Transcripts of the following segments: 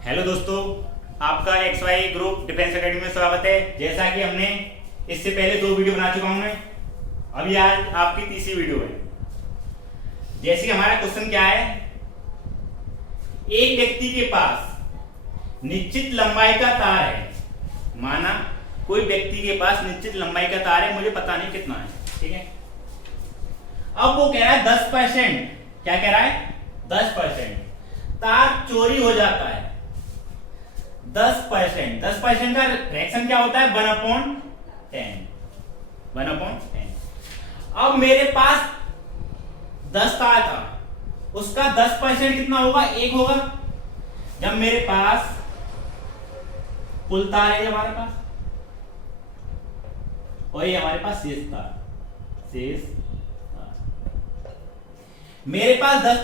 Hello दोस्तों, आपका X Y Group Defence Academy में स्वागत है। जैसा कि हमने इससे पहले 2 वीडियो बना चुका हूं मैं, अभी आज आपकी तीसरी वीडियो है। जैसे कि हमारा क्वेश्चन क्या है, एक व्यक्ति के पास निश्चित लंबाई का तार है। माना कोई व्यक्ति के पास निश्चित लंबाई का तार है, मुझे पता नहीं कितना है, ठीक है। अब वो कह रहा है 10%, क्या कह रहा है 10% तार चोरी हो जाता है। 10% का फ्रैक्शन क्या होता है 1/10। 1/10। अब मेरे पास 10 तार था, उसका 10% कितना होगा, 1 होगा। जब मेरे पास कुल तार है हमारे पास, और ये हमारे पास शेष तार। मेरे पास 10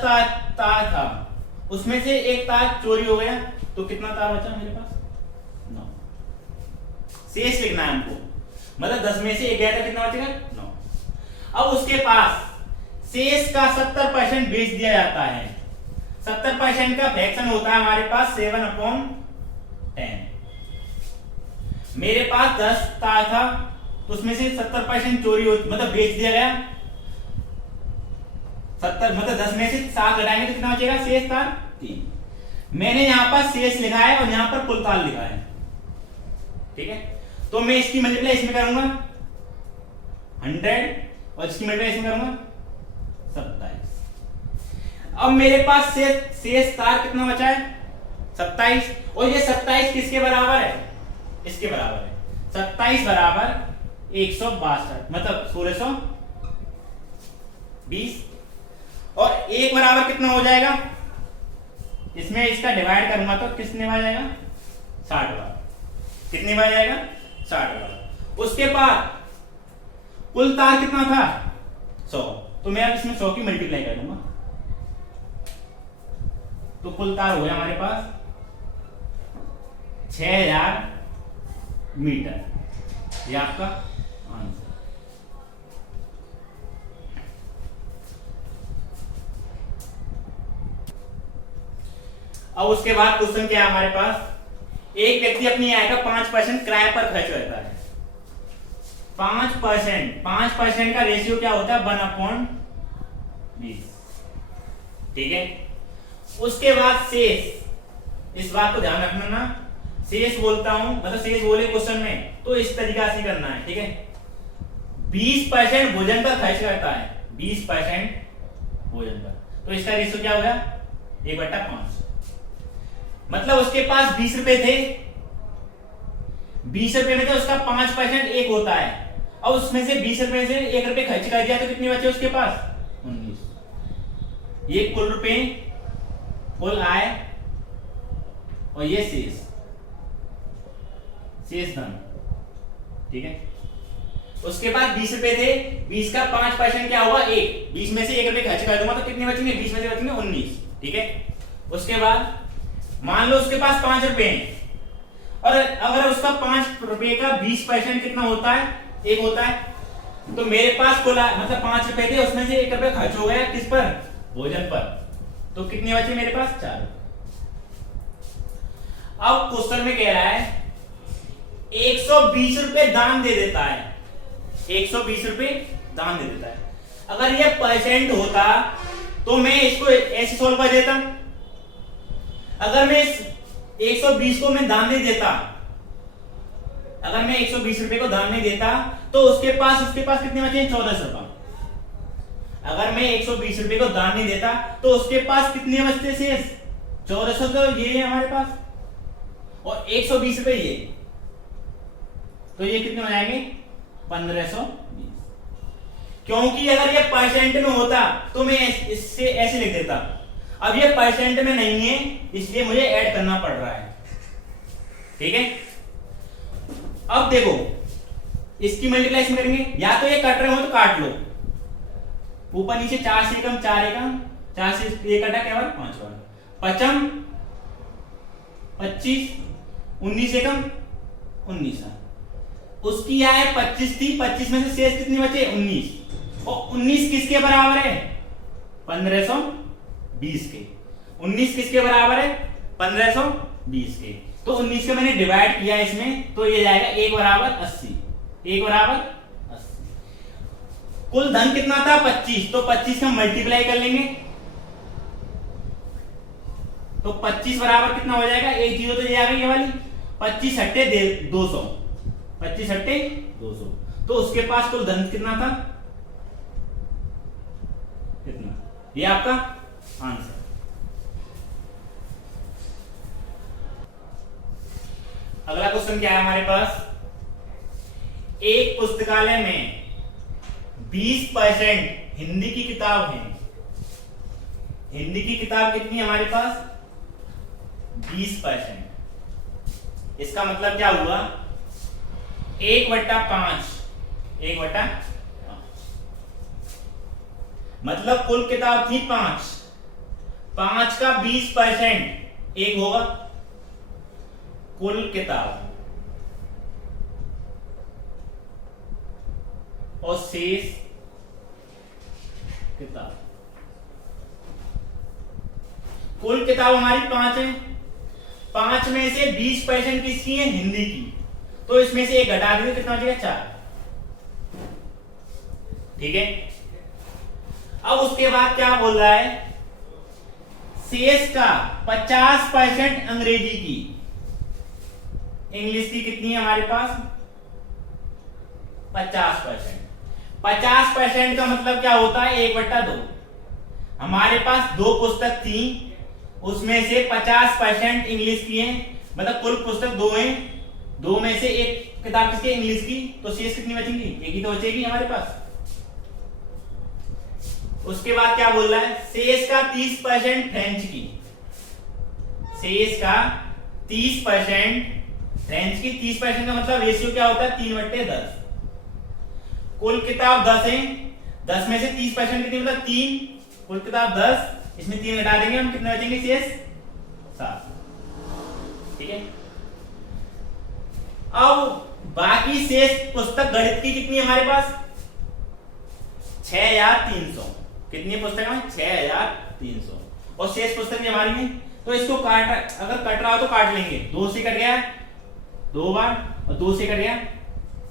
तार था, उसमें से एक तार चोरी हो गया, तो कितना तार बचा मेरे पास 9। शेष लिखना है हमको, मतलब 10 में से एक गया था, कितना बचेगा 9। अब उसके पास शेष का 70% बेच दिया जाता है। 70% का फ्रैक्शन होता है हमारे पास 7/10। मेरे पास 10 तार था, तो उसमें से 70% चोरी हो, मतलब बेच दिया गया। 70 मतलब 10 में से 7 घटाएंगे तो कितना बचेगा, शेष तार 3। मैंने यहां पर शेष लिखा है और यहां पर कुल तार लिखा है, ठीक है। तो मैं इसकी मल्टीप्लाई इसमें करूंगा 100 और इसकी मल्टीप्लाई इसमें करूंगा 27। अब मेरे पास शेष तार कितना बचा है 27, और ये 27 किसके बराबर है, इसके बराबर है। 27 बराबर 162, मतलब 1620, और 1 बराबर कितना हो जाएगा, इसमें इसका डिवाइड करूंगा तो कितने बार जाएगा 60 बार। कितने बार जाएगा 60 बार। उसके बाद कुल तार कितना था 100, तो मैं अब इसमें 100 की मल्टीप्लाई कर दूंगा, तो कुल तार हो गया हमारे पास 6000 मीटर। ये आपका आंसर। अब उसके बाद क्वेश्चन क्या है हमारे पास, एक व्यक्ति अपनी आय का 5% किराए पर खर्च करता है। 5% का रेशियो क्या होता है 1/20, ठीक है। उसके बाद शेष, इस बात को ध्यान रखना ना, शेष बोलता हूं मतलब शेष बोले क्वेश्चन में तो इस तरीका से करना है, ठीक है। 20% भोजन पर खर्च करता है, 20% भोजन पर, तो इसका रेशियो क्या होगा 1/5। मतलब उसके पास 20 रुपए थे, 20 रुपए में थे, उसका 5% 1 होता है, और उसमें से 20 रुपए से 1 रुपए खर्च कर दिया, तो कितने बचे उसके पास 19। ये कुल रुपए, कुल आय, और ये शेष धन, ठीक है। उसके बाद 20 रुपए थे, 20 का 5% क्या हुआ 1, 20 में से 1 रुपए खर्च कर दूंगा तो कितने बचेंगे, 20 में से बचेंगे 19, ठीक है। उसके बाद मान लो उसके पास 5 रुपए हैं, और अगर उसका 5 रुपए का 20% कितना होता है 1 होता है, तो मेरे पास कुल मतलब 5 रुपए थे, उसमें से 1 रुपए खर्च हो गया किस पर, भोजन पर, तो कितने बचे मेरे पास 4। अब क्वेश्चन में कह रहा है 120 रुपए दान दे देता है, 120 रुपए दान दे देता है। अगर ये परसेंट होता तो मैं इसको ऐसे सोल्व कर देता। अगर मैं इस 120 को मैं दान नहीं देता, अगर मैं 120 रुपए को दान नहीं देता, तो उसके पास कितने बचे 1400 रुपए। अगर मैं 120 रुपए को दान नहीं देता तो उसके पास कितने बचते शेष 1400, तो ये है हमारे पास, और 120 रुपए ये, तो ये कितने हो जाएंगे 1520। क्योंकि अगर ये परसेंट में होता तो मैं इससे ऐसे लिख देता, अब ये परसेंट में नहीं है इसलिए मुझे ऐड करना पड़ रहा है, ठीक है। अब देखो इसकी मल्टीप्लाई इसमें करेंगे, या तो ये कट रहे हो तो काट लो, ऊपर नीचे 4 से कम 4 एकम, 4 से ये कटा क्या बार 5 बार, 55 25 19 एकम 19। उसकी आय 25 थी, 25 में से शेष कितनी बचे 19, और 19 किसके बराबर है 1520 के। 19 किसके बराबर है 1520 के। तो 19 को मैंने डिवाइड किया इसमें, तो ये जाएगा 1 बराबर 80, 1 बराबर 80। कुल धन कितना था 25, तो 25 का मल्टीप्लाई कर लेंगे, तो 25 बराबर कितना हो जाएगा, एक जीरो तो ये आ गई ये वाली, 25 हट्टे 200, 25 हट्टे 200। तो उसके पास कुल धन कितना था, कितना, ये आपका आंसर। अगला क्वेश्चन क्या है हमारे पास, एक पुस्तकालय में 20% हिंदी की किताब है। हिंदी की किताब कितनी है हमारे पास, 20%। इसका मतलब क्या हुआ, 1/5, 1/5, मतलब कुल किताब थी 5, 5 का 20% 1 होगा, कुल किताब, और शेष किताब। कुल किताब हमारी 5 है, 5 में से 20% किसकी है, हिंदी की, तो इसमें से 1 घटा देंगे, कितना बचेगा, 4। ठीक है। अब उसके बाद क्या बोल रहा है, शेष का 50% अंग्रेजी की, इंग्लिश की कितनी है हमारे पास, 50%। 50% का मतलब क्या होता है, 1/2। हमारे पास 2 पुस्तक थी, उसमें से 50% इंग्लिश की है, मतलब कुल पुस्तक 2 हैं, 2 में से 1 किताब किसकी, इंग्लिश की, तो शेष कितनी बचेंगी, 1 ही तो बचेगी हमारे पास। उसके बाद क्या बोल रहा है, शेष का 30% फ्रेंच की, शेष का 30% फ्रेंच की। 30% का मतलब रेशियो क्या होता है, 3/10। कुल किताब 10 है, 10 में से 30% कितनी, मतलब 3, कुल किताब 10, इसमें 3 घटा देंगे हम, कितने बचेंगे, शेष 7। ठीक है। अब बाकी शेष पुस्तक गणित की कितनी है हमारे पास, 6300। कितनी पुस्तक है, 6300, और शेष पुस्तक भी हमारी में। तो इसको काट, अगर कट रहा हो तो काट लेंगे, 2 से कट गया 2 बार, और 2 से कट गया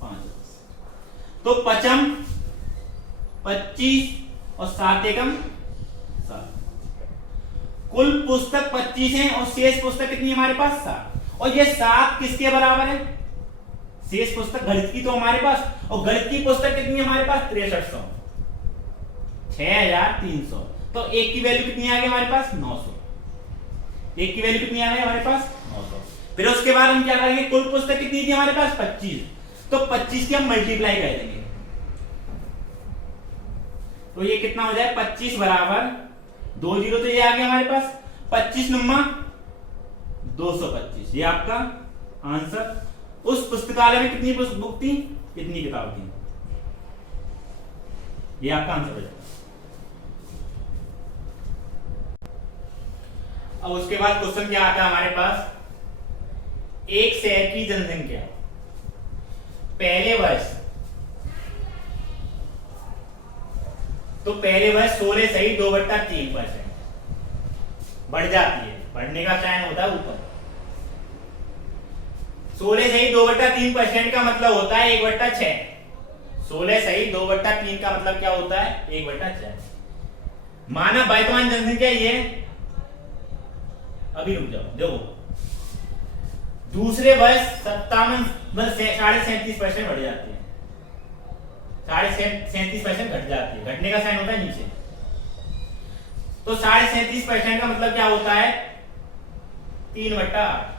5, तो 5 25 और 7 एकम 7। कुल पुस्तक 25 है और शेष पुस्तक कितनी है हमारे पास, 7। और ये 7 किसके बराबर है, शेष पुस्तक गणित की तो हमारे पास, और गणित की पुस्तक कितनी है हमारे पास, 6300, 6300। तो 1 की वैल्यू कितनी आ गई हमारे पास, 900। 1 की वैल्यू कितनी आ गई हमारे पास, 900। फिर उसके बाद हम क्या करेंगे, कुल पुस्तक कितनी थी हमारे पास, 25, तो 25 की हम मल्टीप्लाई कर देंगे, तो ये कितना हो जाए, 25 बराबर 2 जीरो, तो ये आ गया हमारे पास 25 नंबर 225। ये आपका आंसर। उस पुस्तकालय में कितनी बुक थी, कितनी किताब थी, ये आपका आंसर हो जाएगा। अब उसके बाद क्वेश्चन क्या आता है हमारे पास, एक शहर की जनसंख्या पहले वर्ष, तो पहले वर्ष 16 सही 2/3% बढ़ जाती है, बढ़ने का साइन होता है ऊपर। 16 सही 2/3% का मतलब होता है 1/6। 16 सही 2/3 का मतलब क्या होता है, 1/6। माना वर्तमान जनसंख्या ये, अभी रुक जाओ, देखो दूसरे वर्ष 37.37% बढ़ जाती है, 37.37% घट जाती है, घटने का साइन होता है नीचे। तो 37.5% का मतलब क्या होता है, 3/8।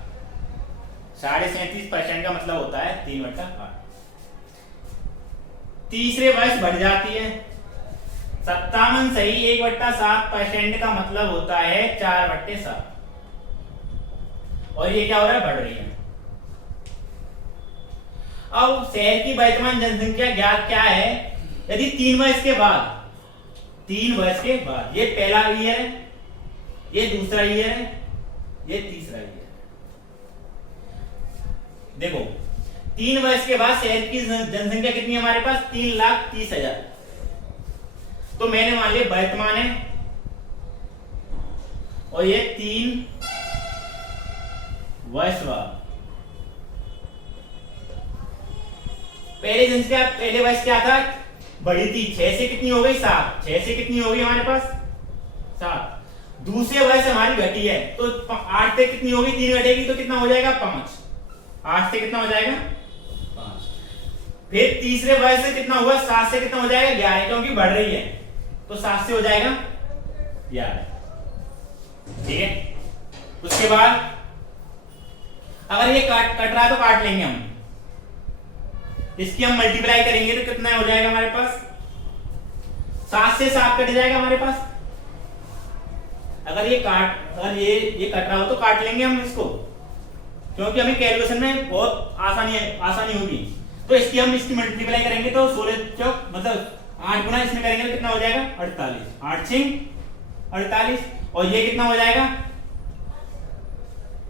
37.5% का मतलब होता है 3/8। तीसरे वर्ष बढ़ जाती है, 57 सही 1/7% का मतलब होता है 4/7। और ये क्या हो रहा है, बढ़ रही है। अब शहर की वर्तमान जनसंख्या ज्ञात क्या है, यदि 3 वर्ष के बाद, 3 वर्ष के बाद, ये पहला ईयर है, ये दूसरा ईयर है, ये तीसरा ईयर। देखो 3 वर्ष के बाद शहर की जनसंख्या कितनी है हमारे पास, 3,30,000। तो मैंने मान लिया वर्तमान है, और ये 3 वर्षवार। पहले वर्ष क्या था, बड़ी थी, 6 से कितनी हो गई 7, 6 से कितनी हो गई हमारे पास 7। दूसरे वर्ष हमारी घटी है तो 8 से कितनी होगी, 3 घटेगी तो कितना हो जाएगा 5, 8 से कितना हो जाएगा 5। फिर तीसरे वर्ष से कितना हुआ, 7 से कितना हो जाएगा 11, क्योंकि बढ़ रही है तो 7 से हो जाएगा 11। ठीक है, उसके बाद अगर ये कट रहा है तो काट लेंगे हम, इसकी हम मल्टीप्लाई करेंगे तो कितना हो जाएगा हमारे पास, 7 से 7 कट जाएगा हमारे पास। अगर ये कट रहा हो तो काट लेंगे हम इसको, क्योंकि हमें कैलकुलेशन में बहुत आसानी होगी। तो इसकी मल्टीप्लाई करेंगे तो 16 चौक मतलब 8 गुना इसमें करेंगे तो कितना हो जाएगा 48, 8 6 48, और ये कितना हो जाएगा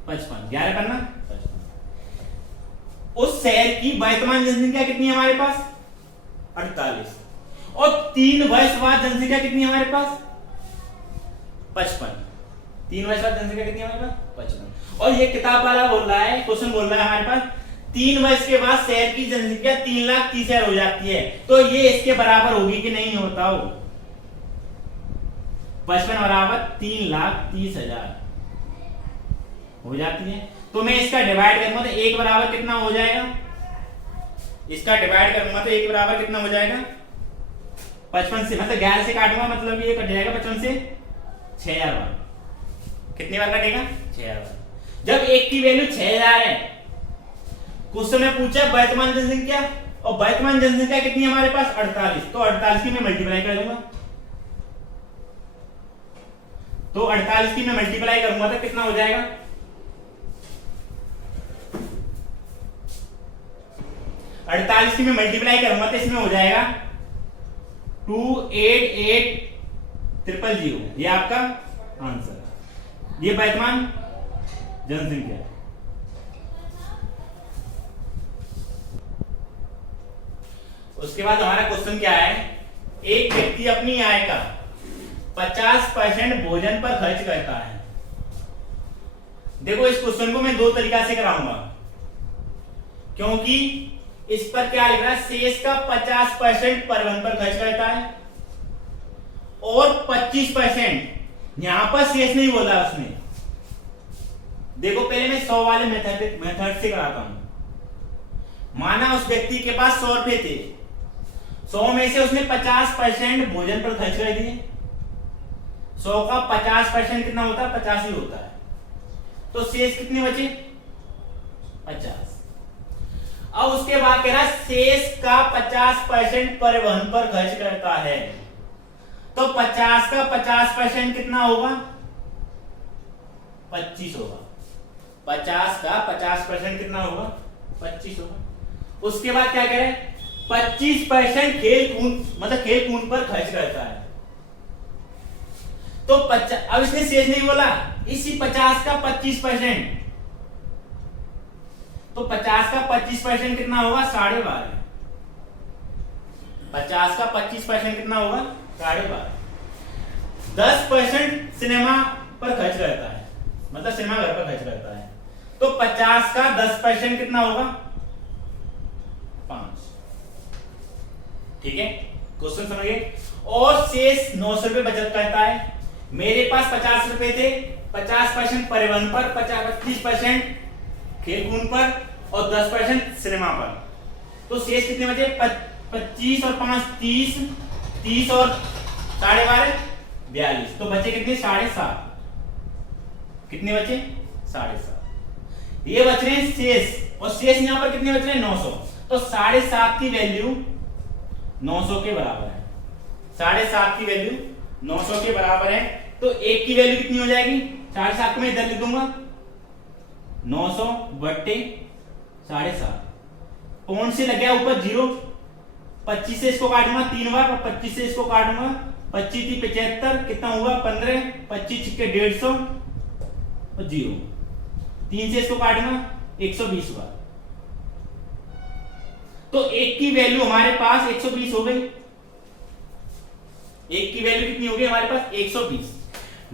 55, 11 करना 55। उस शहर की वर्तमान जनसंख्या कितनी है हमारे पास 48, और 3 वर्ष बाद जनसंख्या कितनी है हमारे पास 55। 3 वर्ष बाद जनसंख्या कितनी है हमारे पास 55। और ये किताब वाला बोल रहा है, क्वेश्चन बोल रहा है हमारे पास 3 वर्ष के बाद शहर की जनसंख्या 3,30,000 हो जाती है, तो ये इसके बराबर होगी कि नहीं होता हो, 55 बराबर 3,30,000 हो जाती है। तो मैं इसका डिवाइड करूंगा तो 1 बराबर कितना हो जाएगा, इसका डिवाइड करूंगा तो 1 बराबर कितना हो जाएगा 55 से, मतलब 11 से काटूंगा मतलब ये कट जाएगा 55 से 6,000 बार। कितनी बार कटेगा 6,000 बार। जब 1 की वैल्यू 6,000 है, क्वेश्चन में पूछा वर्तमान जनसंख्या, और वर्तमान जनसंख्या कितनी है हमारे पास 48, तो 48 की मैं मल्टीप्लाई कर दूंगा, तो 48 की मैं मल्टीप्लाई करूंगा तो कितना हो जाएगा 48 की मैं मल्टीप्लाई करूंगा तो इसमें हो जाएगा 288,000, ये आपका आंसर, ये वर्तमान जनसंख्या। उसके बाद हमारा क्वेश्चन क्या है, एक व्यक्ति अपनी आय का 50% भोजन पर खर्च करता है। देखो इस क्वेश्चन को मैं 2 तरीका से कराऊंगा, क्योंकि इस पर क्या लिख रहा है, शेष का 50% परिवहन पर खर्च करता है और 25%, यहां पर शेष नहीं बोला उसने। देखो पहले मैं 100 वाले मेथड से कराता हूं। माना उस व्यक्ति के पास 100 रुपए थे, 100 में से उसने 50% भोजन पर खर्च कर दिए, 100 का 50% कितना होता है 50 ही होता है, तो शेष कितने बचे 50। अब उसके बाद कह रहा है शेष का 50% परिवहन पर खर्च करता है, तो 50 का 50% कितना होगा 25 होगा, 50 का 50% कितना होगा 25 होगा। उसके बाद क्या कह रहे हैं 25% खेल कूद पर खर्च करता है, तो अब इसने शेष नहीं बोला, इसी 50 का 25%, तो 50 का 25% कितना होगा 12.5, 50 का 25% कितना होगा 12.5। 10% सिनेमा पर खर्च करता है, मतलब सिनेमा घर पर खर्च करता है, तो 50 का 10% कितना होगा 5। ठीक है, क्वेश्चन समझिए। और शेष 900 रुपए बचत करता है, मेरे पास 50 रुपए थे, 50% परिवहन पर, 25% खेल-कूद पर और 10% सिनेमा पर, तो शेष कितने बचे 25 और 5 30, 30 और 12.5 42, तो बचे कितने 7.5। कितने बचे 7.5, ये बच रहे हैं शेष, और शेष यहां पर कितने बच रहे हैं 900, तो 7.5 की वैल्यू 900 के बराबर है, 7.5 की वैल्यू 900 के बराबर है, तो 1 की वैल्यू कितनी हो जाएगी 7.5 को मैं इधर लिख दूंगा 900 बट्टे 7.5, पॉइंट से लग गया ऊपर 0, 25 से इसको काटूंगा 3 बार और 25 से इसको काटूंगा, 25 थी 75, कितना हुआ 15, 25 के 150 और 0, 3 से इसको काटूंगा 120 बार, तो 1 की वैल्यू हमारे पास 120 हो गई। 1 की वैल्यू कितनी हो गई हमारे पास 120।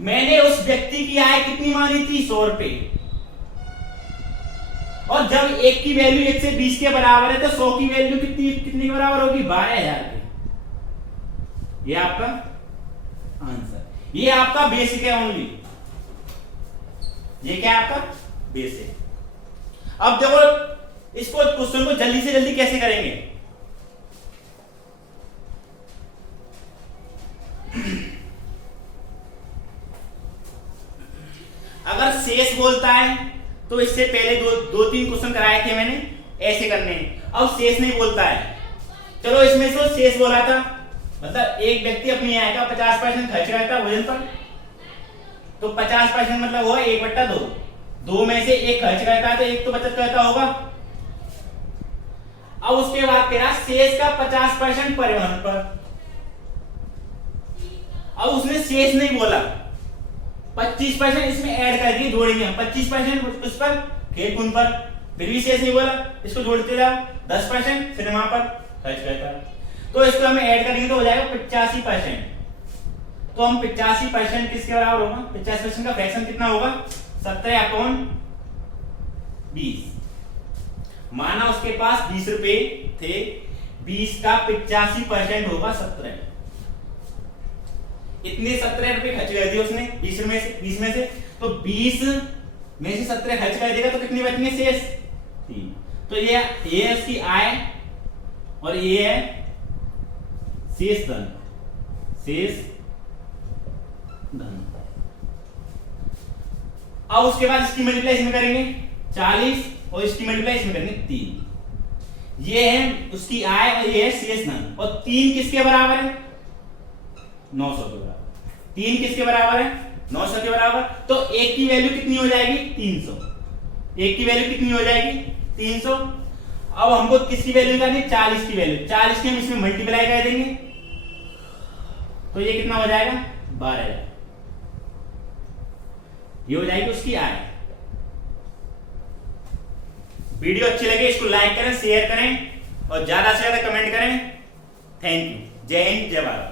मैंने उस व्यक्ति की आय कितनी मानी थी 100 रुपए, और जब एक की वैल्यू 1 से 20 के बराबर है तो 100 की वैल्यू कितनी के बराबर होगी? 12,000 के। ये आपका आंसर, ये आपका बेसिक है ओनली। ये क्या है आपका बेसिक। अब देखो इसको क्वेश्चन को जल्दी से जल्दी कैसे करेंगे। अगर शेष बोलता है तो इससे पहले दो तीन क्वेश्चन कराए थे मैंने, ऐसे करने हैं। अब शेष नहीं बोलता है, चलो इसमें से शेष बोला था, मतलब एक व्यक्ति अपनी आय का 50% खर्च करता है भोजन पर, तो 50% मतलब हुआ 1/2। 2 में से 1 खर्च करता है तो 1 तो बचत करता होगा। अब उसके बाद कह रहा शेष का 50% परिवहन पर। अब उसने शेष नहीं बोला, 25% इसमें ऐड करके जोड़ेंगे हम। 25% उस पर खेल कूद पर, फिर भी शेष नहीं बोला, इसको जोड़ते जाओ। 10% सिनेमा पर खर्च करता है, तो इसको हमें ऐड करेंगे तो हो जाएगा 85%। तो हम 85% किसके बराबर होगा? 85% का फ्रैक्शन कितना होगा? 17/20। माना उसके पास 20 रुपए थे, 20 का 85% होगा 17। इतने 17 रुपए खर्च कर दिए उसने 20 में से, तो 20 में से 17 खर्च कर देगा तो कितनी बचेंगे शेष? 3। तो ये उसकी आय और ये है शेष धन। शेष धन। अब उसके बाद इसकी मल्टीप्लाई इसमें करेंगे 40 और इसकी मल्टीप्लाई इसमें करेंगे 3। ये है उसकी आय और ये है शेष धन। और 3 किसके बराबर है? 900 के बराबर। 3 किसके बराबर है? 900 के बराबर। तो 1 की वैल्यू कितनी हो जाएगी? 300। 1 की वैल्यू कितनी हो जाएगी? 300। अब हमको किसकी वैल्यू निकालनी है? 40 की वैल्यू। 40 की हम इसमें मल्टीप्लाई कर देंगे तो ये कितना हो जाएगा? 12,000। ये हो जाएगी उसकी आय। वीडियो अच्छी लगे इसको लाइक करें, शेयर करें और ज्यादा से ज्यादा कमेंट करें। Thank you. जय हिंद, जय भारत।